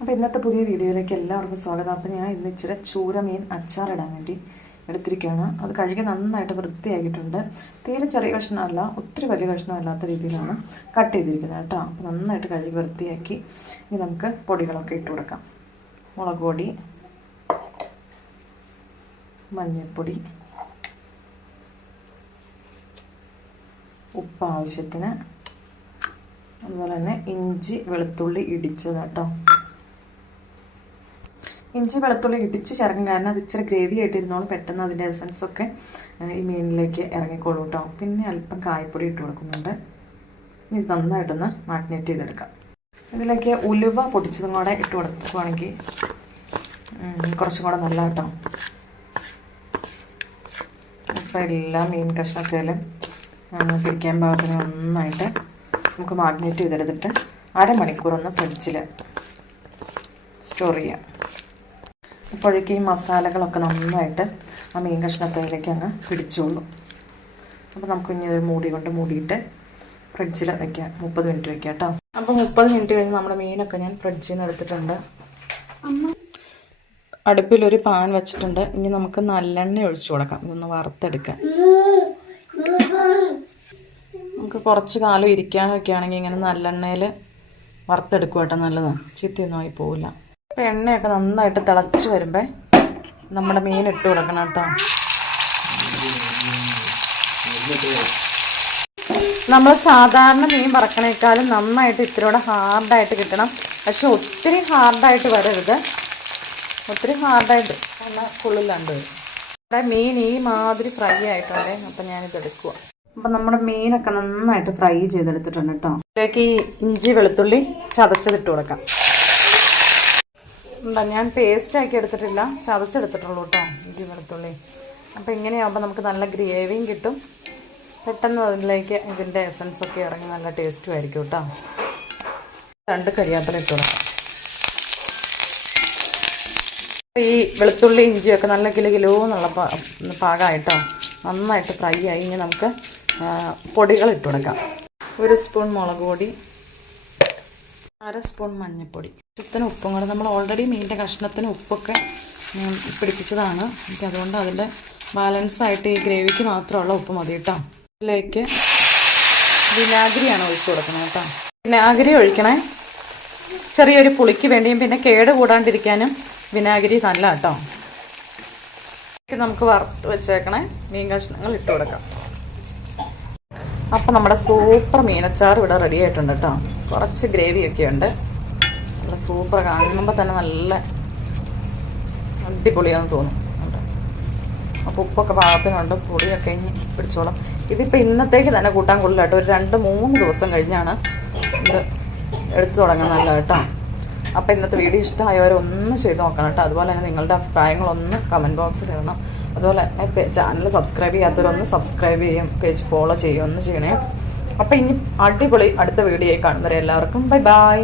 അപ്പോൾ ഇന്നത്തെ പുതിയ വീഡിയോയിലേക്ക് എല്ലാവർക്കും സ്വാഗതം. അപ്പോൾ ഞാൻ ഇന്ന് ഇച്ചിരി ചൂര മീൻ അച്ചാറിടാൻ വേണ്ടി എടുത്തിരിക്കുകയാണ്. അത് കഴുകി നന്നായിട്ട് വൃത്തിയാക്കിയിട്ടുണ്ട്. തീരെ ചെറിയ കഷ്ണമല്ല, ഒത്തിരി വലിയ കഷ്ണമല്ലാത്ത രീതിയിലാണ് കട്ട് ചെയ്തിരിക്കുന്നത് കേട്ടോ. അപ്പോൾ നന്നായിട്ട് കഴുകി വൃത്തിയാക്കി ഇനി നമുക്ക് പൊടികളൊക്കെ ഇട്ട് കൊടുക്കാം. മുളക് പൊടി, മഞ്ഞൾപ്പൊടി, ഉപ്പ് ആവശ്യത്തിന്, അതുപോലെ തന്നെ ഇഞ്ചി വെളുത്തുള്ളി ഇടിച്ചത് കേട്ടോ. ഇഞ്ചി വെളുത്തുള്ളി ഇടിച്ച് ചേർക്കും, കാരണം അത് ഇച്ചിരി ഗ്രേവി ആയിട്ടിരുന്നോളും, പെട്ടെന്ന് അതിൻ്റെ എസൻസൊക്കെ ഈ മീനിലേക്ക് ഇറങ്ങിക്കോളൂ കേട്ടോ. പിന്നെ അല്പം കായപ്പൊടി ഇട്ട് കൊടുക്കുന്നുണ്ട്. ഇത് നന്നായിട്ടൊന്ന് മാഗ്നേറ്റ് ചെയ്തെടുക്കാം. ഇതിലേക്ക് ഉലുവ പൊടിച്ചതും കൂടെ ഇട്ട് കൊടുക്കുകയാണെങ്കിൽ കുറച്ചും കൂടെ നല്ല കേട്ടോ. അപ്പോൾ എല്ലാ മീൻ കഷ്ണത്തിലും പിടിക്കാൻ പാകത്തിന് നന്നായിട്ട് നമുക്ക് മാഗ്നേറ്റ് ചെയ്തെടുത്തിട്ട് അരമണിക്കൂറൊന്ന് ഫ്രിഡ്ജിൽ സ്റ്റോർ ചെയ്യാം. ഇപ്പോഴേക്ക് ഈ മസാലകളൊക്കെ നന്നായിട്ട് ആ മീൻ കഷ്ണത്തിലേക്ക് അങ്ങ് പിടിച്ചോളൂ. അപ്പോൾ നമുക്ക് ഇനി ഒരു മൂടി കൊണ്ട് മൂടിയിട്ട് ഫ്രിഡ്ജിൽ വയ്ക്കാം. 30 മിനിറ്റ് വയ്ക്കാം കേട്ടോ. അപ്പോൾ 30 മിനിറ്റ് കഴിഞ്ഞ് നമ്മുടെ മീനൊക്കെ ഞാൻ ഫ്രിഡ്ജിൽ നിന്ന് എടുത്തിട്ടുണ്ട്. അടുപ്പിലൊരു പാൻ വെച്ചിട്ടുണ്ട്. ഇനി നമുക്ക് നല്ലെണ്ണ ഒഴിച്ചു കൊടുക്കാം, ഇതൊന്ന് വറുത്തെടുക്കാൻ. നമുക്ക് കുറച്ച് കാലം ഇരിക്കാനൊക്കെ ആണെങ്കിൽ ഇങ്ങനെ നല്ലെണ്ണയിൽ വറുത്തെടുക്കുക കേട്ടോ, നല്ലതാണ്, ചീത്തയൊന്നും ആയി പോവില്ല. അപ്പോൾ എണ്ണയൊക്കെ നന്നായിട്ട് തിളച്ച് വരുമ്പോൾ നമ്മുടെ മീൻ ഇട്ട് കൊടുക്കണം കേട്ടോ. നമ്മൾ സാധാരണ മീൻ വറക്കണേക്കാളും നന്നായിട്ട് ഇത്തിരിയോടെ ഹാർഡായിട്ട് കിട്ടണം. പക്ഷെ ഒത്തിരി ഹാർഡായിട്ട് വരരുത്, ഒത്തിരി ഹാർഡായിട്ട് എന്നാൽ കൊള്ളില്ലാണ്ട് വരും. ഇവിടെ മീൻ ഈ മാതിരി ഫ്രൈ ആയിട്ടുണ്ട്. അപ്പം ഞാനിത് എടുക്കുക. അപ്പം നമ്മുടെ മീനൊക്കെ നന്നായിട്ട് ഫ്രൈ ചെയ്തെടുത്തിട്ടുണ്ട് കേട്ടോ. ഇതിലേക്ക് ഈ ഇഞ്ചി വെളുത്തുള്ളി ചതച്ചതിട്ട് കൊടുക്കാം. ഞാൻ പേസ്റ്റാക്കി എടുത്തിട്ടില്ല, ചതച്ചെടുത്തിട്ടുള്ളൂ കേട്ടോ ഇഞ്ചി വെളുത്തുള്ളി. അപ്പോൾ ഇങ്ങനെയാകുമ്പോൾ നമുക്ക് നല്ല ഗ്രേവിയും കിട്ടും, പെട്ടെന്ന് അതിലേക്ക് ഇതിൻ്റെ എസൻസൊക്കെ ഇറങ്ങി നല്ല ടേസ്റ്റും ആയിരിക്കും കേട്ടോ. 2 കരിയാപ്പില ഇട്ട് കൊടുക്കാം. ഈ വെളുത്തുള്ളി ഇഞ്ചിയൊക്കെ നല്ല കിലോ എന്നുള്ള പാകമായിട്ടോ നന്നായിട്ട് ഫ്രൈ ആയി. ഇനി നമുക്ക് പൊടികൾ ഇട്ട് കൊടുക്കാം. 1 സ്പൂൺ മുളക് പൊടി, 1/2 സ്പൂൺ മഞ്ഞൾപ്പൊടി, ചിക്കന് ഉപ്പും കൂടെ. നമ്മൾ ഓൾറെഡി മീനിൻ്റെ കഷ്ണത്തിന് ഉപ്പൊക്കെ പിടിപ്പിച്ചതാണ്. എനിക്ക് അതുകൊണ്ട് അതിൻ്റെ ബാലൻസായിട്ട് ഈ ഗ്രേവിക്ക് മാത്രമുള്ള ഉപ്പ് മതി കേട്ടോ. ഇതിലേക്ക് വിനാഗിരിയാണ് ഒഴിച്ചു കൊടുക്കുന്നത് കേട്ടോ. വിനാഗിരി ഒഴിക്കണേ, ചെറിയൊരു പുളിക്ക് വേണ്ടിയും പിന്നെ കേട് കൂടാണ്ടിരിക്കാനും വിനാഗിരി നല്ല കേട്ടോ. നമുക്ക് വറുത്ത് വെച്ചേക്കണേ മീൻ കഷ്ണങ്ങൾ ഇട്ട് കൊടുക്കാം. അപ്പം നമ്മുടെ സൂപ്പർ മീനച്ചാർ ഇവിടെ റെഡി ആയിട്ടുണ്ട് കേട്ടോ. കുറച്ച് ഗ്രേവിയൊക്കെ ഉണ്ട്, നല്ല സൂപ്പർ, കാണുമ്പോൾ തന്നെ നല്ല അടിപൊളിയാണെന്ന് തോന്നും. അപ്പോൾ ഉപ്പൊക്കെ പാകത്തിനുണ്ട്, പൊടിയൊക്കെ ഇനി പിടിച്ചോളാം. ഇതിപ്പോൾ ഇന്നത്തേക്ക് തന്നെ കൂട്ടാൻ കൊള്ളില്ല കേട്ടോ. ഒരു 2-3 ദിവസം കഴിഞ്ഞാണ് ഇത് എടുത്തു തുടങ്ങാൻ നല്ല കേട്ടോ. അപ്പോൾ ഇന്നത്തെ വീഡിയോ ഇഷ്ടമായവരൊന്ന് ചെയ്ത് നോക്കണം കേട്ടോ. അതുപോലെ തന്നെ നിങ്ങളുടെ അഭിപ്രായങ്ങളൊന്ന് കമൻറ്റ് ബോക്സിൽ ഇടണം. അതുപോലെ തന്നെ ചാനൽ സബ്സ്ക്രൈബ് ചെയ്യാത്തവരൊന്ന് സബ്സ്ക്രൈബ് ചെയ്യും, പേജ് ഫോളോ ചെയ്യും, ഒന്ന് ചെയ്യണേ. അപ്പോൾ ഇനി അടിപൊളി അടുത്ത വീഡിയോയിൽ കാണുന്നവരെ എല്ലാവർക്കും ബൈ ബൈ.